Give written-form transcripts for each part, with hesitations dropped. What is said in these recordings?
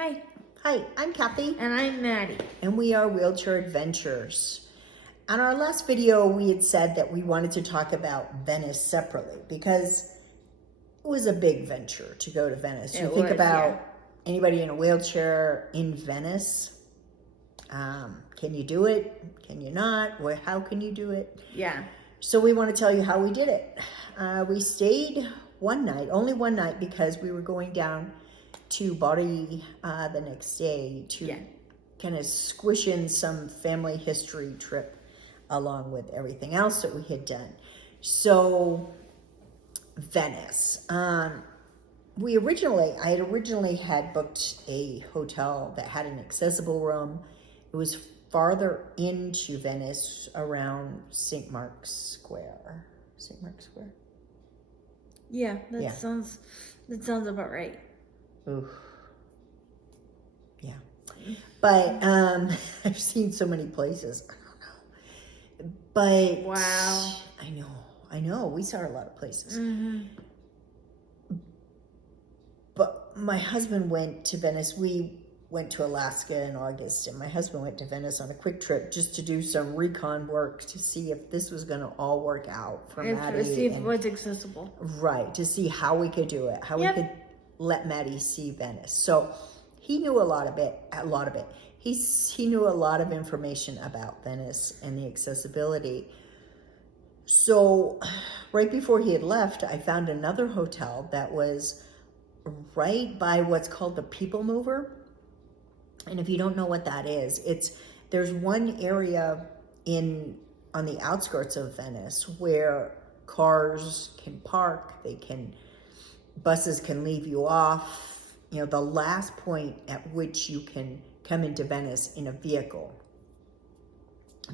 Hi. Hi, I'm Kathy. And I'm Maddie. And we are Wheelchair Adventures. On our last video, we had said that we wanted to talk about Venice separately because it was a big venture to go to Venice. You think about anybody in a wheelchair in Venice. Can you do it? Can you not? Or how can you do it? Yeah. So we want to tell you how we did it. We stayed one night, only one night, because we were going down to Bari the next day to kind of squish in some family history trip along with everything else that we had done. So Venice. I had originally had booked a hotel that had an accessible room. It was farther into Venice around St. Mark's Square. St. Mark's Square? Yeah, that sounds about right. Ooh. Yeah. But I've seen so many places. I don't know. But wow. I know. We saw a lot of places. Mm-hmm. But my husband went to Venice. We went to Alaska in August, and my husband went to Venice on a quick trip just to do some recon work to see if this was going to all work out for Maddie. To see if it was accessible. Right, to see how we could do it, how we could let Maddie see Venice. So he knew a lot of it. He knew a lot of information about Venice and the accessibility. So right before he had left, I found another hotel that was right by what's called the People Mover. And if you don't know what that is, there's one area on the outskirts of Venice where cars can park, buses can leave you off, the last point at which you can come into Venice in a vehicle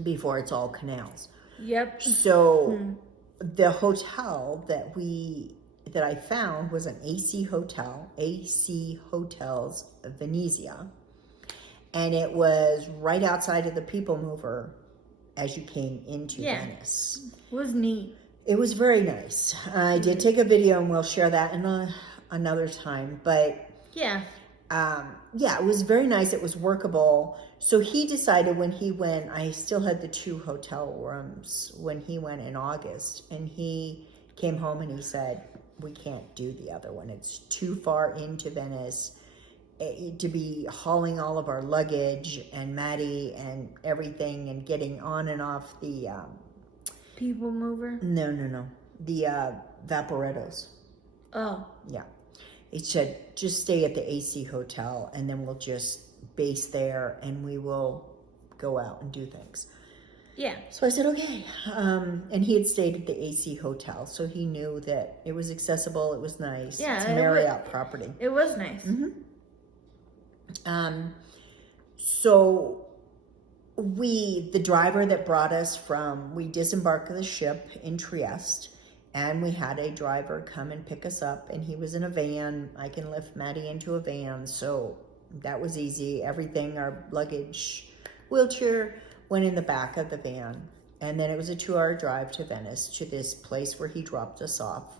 before it's all canals. Yep. So the hotel that I found was an AC Hotel, AC Hotels Venezia. And it was right outside of the People Mover as you came into Venice. It was neat. It was very nice. I did take a video, and we'll share that in another time. But it was very nice. It was workable. So he decided when he went, I still had the 2 hotel rooms when he went in August. And he came home and he said, we can't do the other one. It's too far into Venice to be hauling all of our luggage and Maddie and everything and getting on and off the People Mover? No. The vaporettos. Oh. Yeah. It said just stay at the AC hotel and then we'll just base there and we will go out and do things. Yeah. So I said, okay. And he had stayed at the AC hotel, so he knew that it was accessible, it was nice. Yeah, it's a Marriott property. It was nice. Mm-hmm. So the driver that brought us we disembarked the ship in Trieste, and we had a driver come and pick us up, and he was in a van. I can lift Maddie into a van, so that was easy. Everything, our luggage, wheelchair, went in the back of the van. And then it was a 2-hour drive to Venice, to this place where he dropped us off.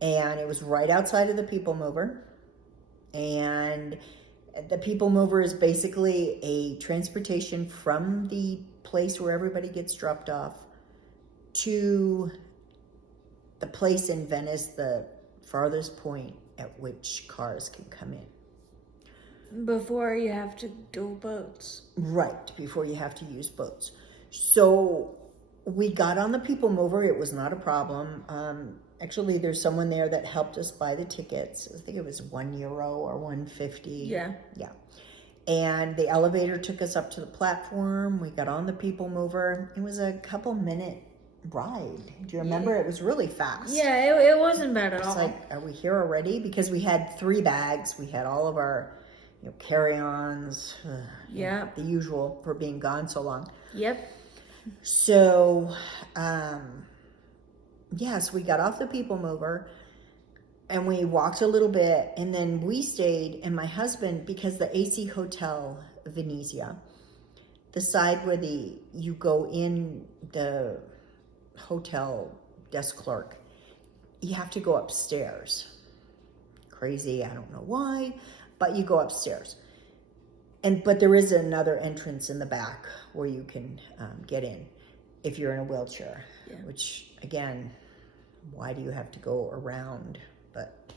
And it was right outside of the People Mover. And the People Mover is basically a transportation from the place where everybody gets dropped off to the place in Venice, the farthest point at which cars can come in. Before you have to do boats. Right, before you have to use boats. So we got on the People Mover. It was not a problem. Actually, there's someone there that helped us buy the tickets. I think it was €1 or $1.50. Yeah. Yeah. And the elevator took us up to the platform. We got on the People Mover. It was a couple-minute ride. Do you remember? It was really fast. Yeah, it wasn't bad at all. It's like, are we here already? Because we had 3 bags. We had all of our carry-ons. The usual for being gone so long. Yep. So, so we got off the People Mover and we walked a little bit, and then we stayed, and my husband, because the AC Hotel Venezia, the side where you go in, the hotel desk clerk, you have to go upstairs. Crazy, I don't know why, but you go upstairs. but there is another entrance in the back where you can get in if you're in a wheelchair. Yeah. Which again, why do you have to go around? But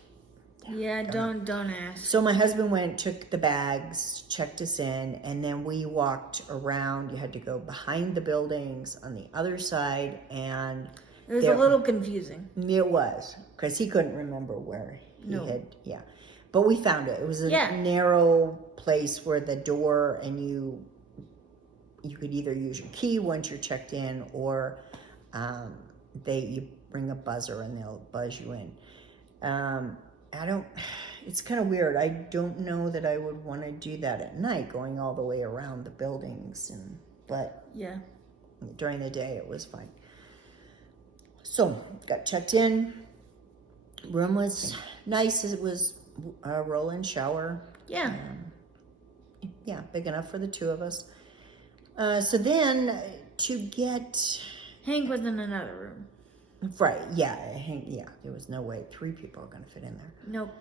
Yeah, don't ask. so my husband went, took the bags, checked us in, and then we walked around. You had to go behind the buildings on the other side, and It was a little confusing. it was, because he couldn't remember where he No. had, yeah. But we found it. It was a narrow place where the door, and you could either use your key once you're checked in, or you ring a buzzer and they'll buzz you in. It's kind of weird. I don't know that I would want to do that at night, going all the way around the buildings, but yeah, during the day it was fine. So got checked in. Room was nice. It was a roll-in shower. Yeah. Big enough for the two of us. So then to get Hank was in another room. Right, there was no way 3 people are going to fit in there. Nope.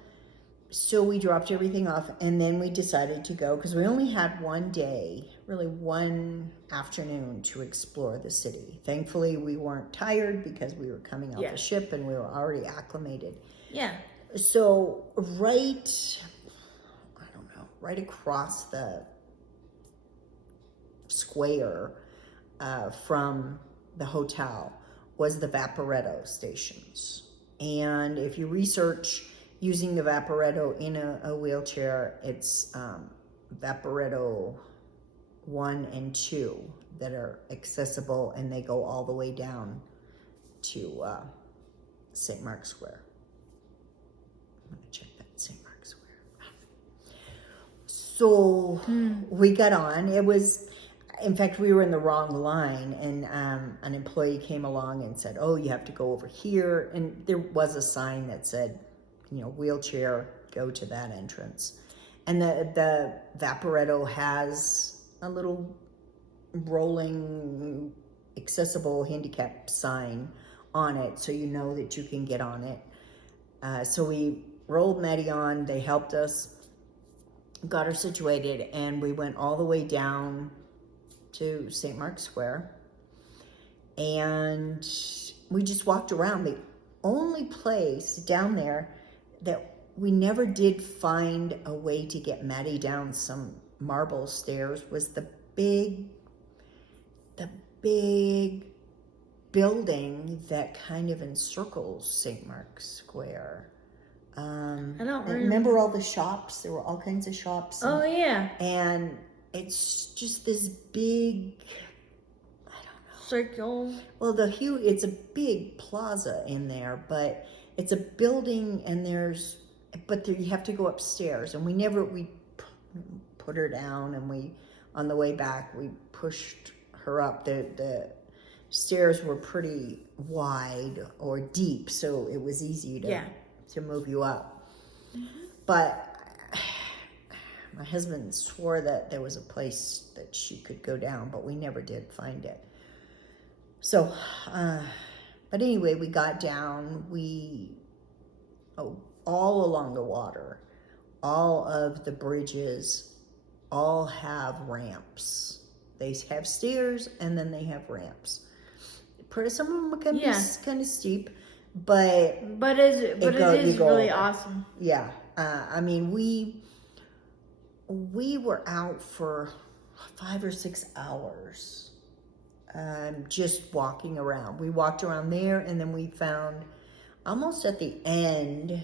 So we dropped everything off, and then we decided to go, because we only had one day, really one afternoon, to explore the city. Thankfully, we weren't tired because we were coming off the ship and we were already acclimated. Yeah. So right across the square from the hotel was the vaporetto stations. And if you research using the vaporetto in a wheelchair, it's vaporetto 1 and 2 that are accessible, and they go all the way down to St. Mark's Square. I'm gonna check that, St. Mark's Square. So we got on. It was, in fact, we were in the wrong line, and an employee came along and said, "Oh, you have to go over here." And there was a sign that said, wheelchair, go to that entrance. And the vaporetto has a little rolling, accessible handicap sign on it, so you know that you can get on it. So we rolled Maddie on. They helped us, got her situated, and we went all the way down to St. Mark's Square, and we just walked around. The only place down there that we never did find a way to get Maddie down some marble stairs was the big building that kind of encircles St. Mark's Square. I don't remember all the shops. There were all kinds of shops. And it's just this big, I don't know, circle. Well, it's a big plaza in there, but it's a building, and you have to go upstairs. And we put her down, and on the way back, we pushed her up. The stairs were pretty wide or deep, so it was easy to move you up. Mm-hmm. But my husband swore that there was a place that she could go down, but we never did find it. So, but anyway, we got down. All along the water, all of the bridges all have ramps. They have stairs, and then they have ramps. Some of them can be kind of steep, but it is really awesome. Yeah, I mean, we were out for 5 or 6 hours, just walking around. We walked around there, and then we found, almost at the end,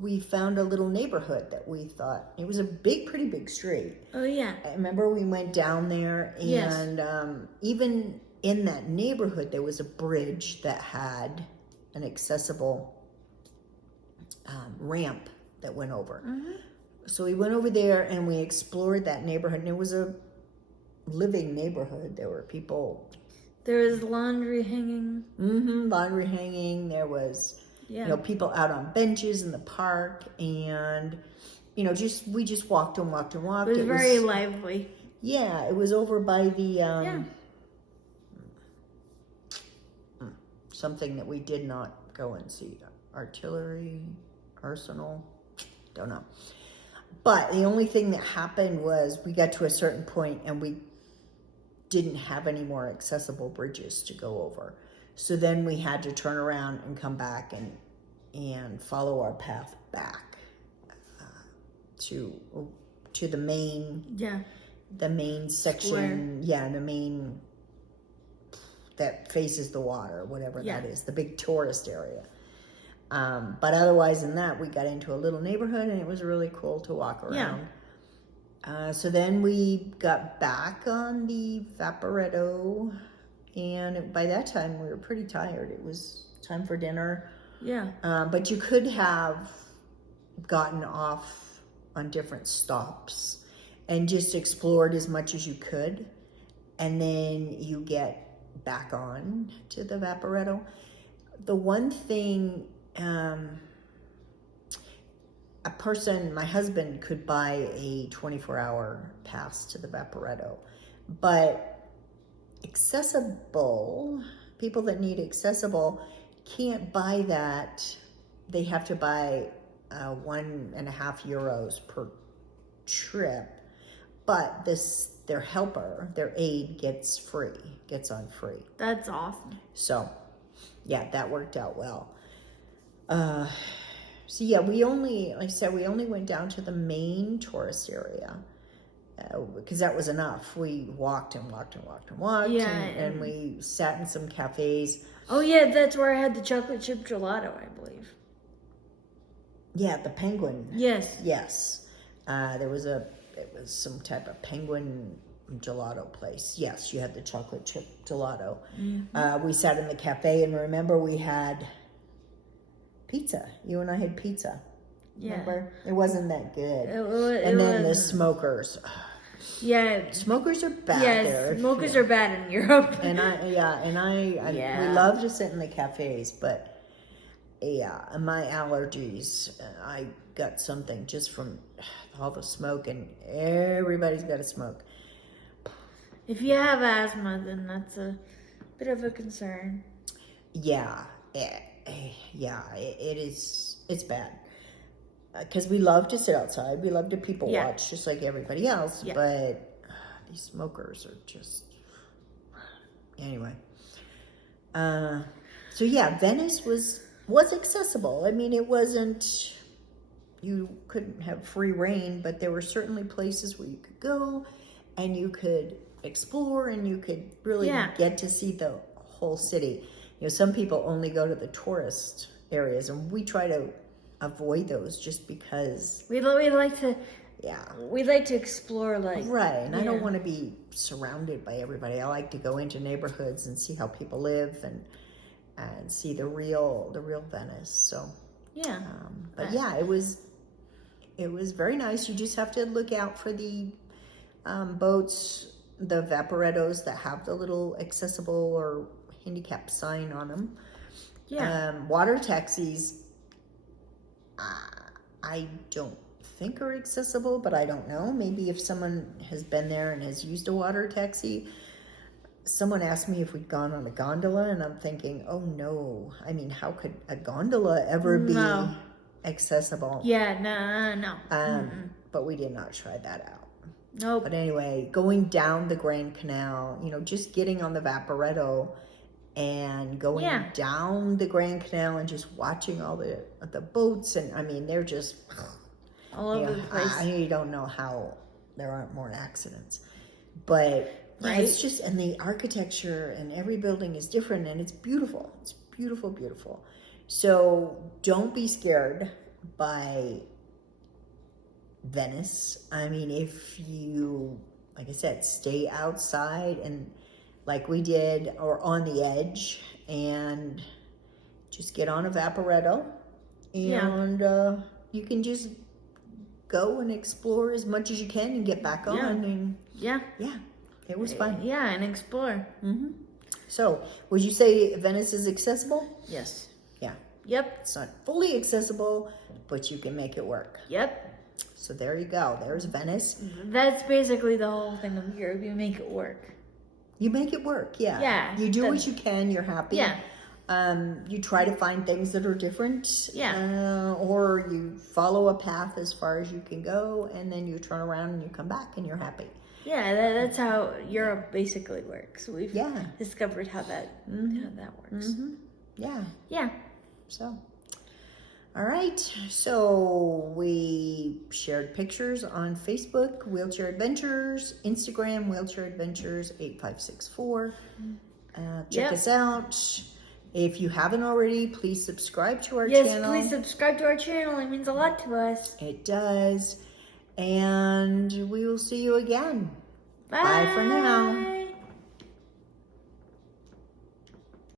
we found a little neighborhood that we thought, it was a pretty big street. Oh yeah. I remember we went down there, and even in that neighborhood, there was a bridge that had an accessible ramp that went over. Mm-hmm. So we went over there and we explored that neighborhood, and it was a living neighborhood. There were people. There was laundry hanging. Mm-hmm, laundry hanging. There was, people out on benches in the park, and, we just walked and walked and walked. It was very lively. Yeah, it was over by the, something that we did not go and see. Artillery, arsenal, don't know. But the only thing that happened was we got to a certain point and we didn't have any more accessible bridges to go over. So then we had to turn around and come back and follow our path back to the main section. Yeah, the main that faces the water, whatever that is, the big tourist area. But otherwise than that, we got into a little neighborhood and it was really cool to walk around. So then we got back on the Vaporetto, and by that time we were pretty tired. It was time for dinner. Yeah. But you could have gotten off on different stops and just explored as much as you could. And then you get back on to the Vaporetto. The one thing, my husband could buy a 24-hour pass to the Vaporetto, but people that need accessible can't buy that. They have to buy €1.50 per trip, but their helper, their aide gets on free. That's awesome. So yeah, that worked out well. So yeah, we only went down to the main tourist area because that was enough. We walked and walked and walked and walked, and we sat in some cafes. Oh yeah, that's where I had the chocolate chip gelato, I believe. Yeah, the Penguin. Yes. It was some type of Penguin gelato place. Yes, you had the chocolate chip gelato. Mm-hmm. We sat in the cafe, and remember we had pizza. You and I had pizza. Yeah. Remember? It wasn't that good. And then the smokers. Yeah. Smokers are bad there. Yeah, smokers are bad in Europe. And we love to sit in the cafes, but my allergies, I got something just from all the smoke, and everybody's got to smoke. If you have asthma, then that's a bit of a concern. Yeah, it is. It's bad. Because we love to sit outside. We love to people watch just like everybody else. Yeah. But these smokers are just... Anyway. So yeah, Venice was accessible. I mean, it wasn't... You couldn't have free reign, but there were certainly places where you could go and you could explore and you could really get to see the whole city. You know, some people only go to the tourist areas, and we try to avoid those just because we like to explore, like, right. And I don't want to be surrounded by everybody. I like to go into neighborhoods and see how people live and see the real Venice. So but it was very nice. You just have to look out for the boats, the Vaporettos that have the little accessible or handicap sign on them. Water taxis, I don't think are accessible, but I don't know. Maybe if someone has been there and has used a water taxi. Someone asked me if we'd gone on a gondola, and I'm thinking, oh no. I mean, how could a gondola ever be accessible? Yeah, no. But we did not try that out. Nope. But anyway, going down the Grand Canal, just getting on the Vaporetto and going down the Grand Canal and just watching all the boats, and I mean, they're just all over the place. I don't know how there aren't more accidents, but it's just, and the architecture and every building is different, and it's beautiful. It's beautiful, beautiful. So don't be scared by Venice. I mean, if you, like I said, stay outside and like we did, or on the edge, and just get on a Vaporetto, and you can just go and explore as much as you can and get back on. And it was fun. Yeah, and explore. Mm-hmm. So, would you say Venice is accessible? Yes. Yeah. Yep. It's not fully accessible, but you can make it work. Yep. So there you go. There's Venice. That's basically the whole thing of Europe. You make it work. You make it work, yeah. Yeah. You do what you can. You're happy. Yeah. You try to find things that are different. Yeah. Or you follow a path as far as you can go, and then you turn around and you come back and you're happy. Yeah, that's how Europe basically works. We've discovered how that works. Yeah. Yeah. So, all right. So we shared pictures on Facebook, Wheelchair Adventures, Instagram, Wheelchair Adventures 8564. Check us out. If you haven't already, please subscribe to our channel. Yes, please subscribe to our channel. It means a lot to us. It does. And we will see you again. Bye. Bye for now.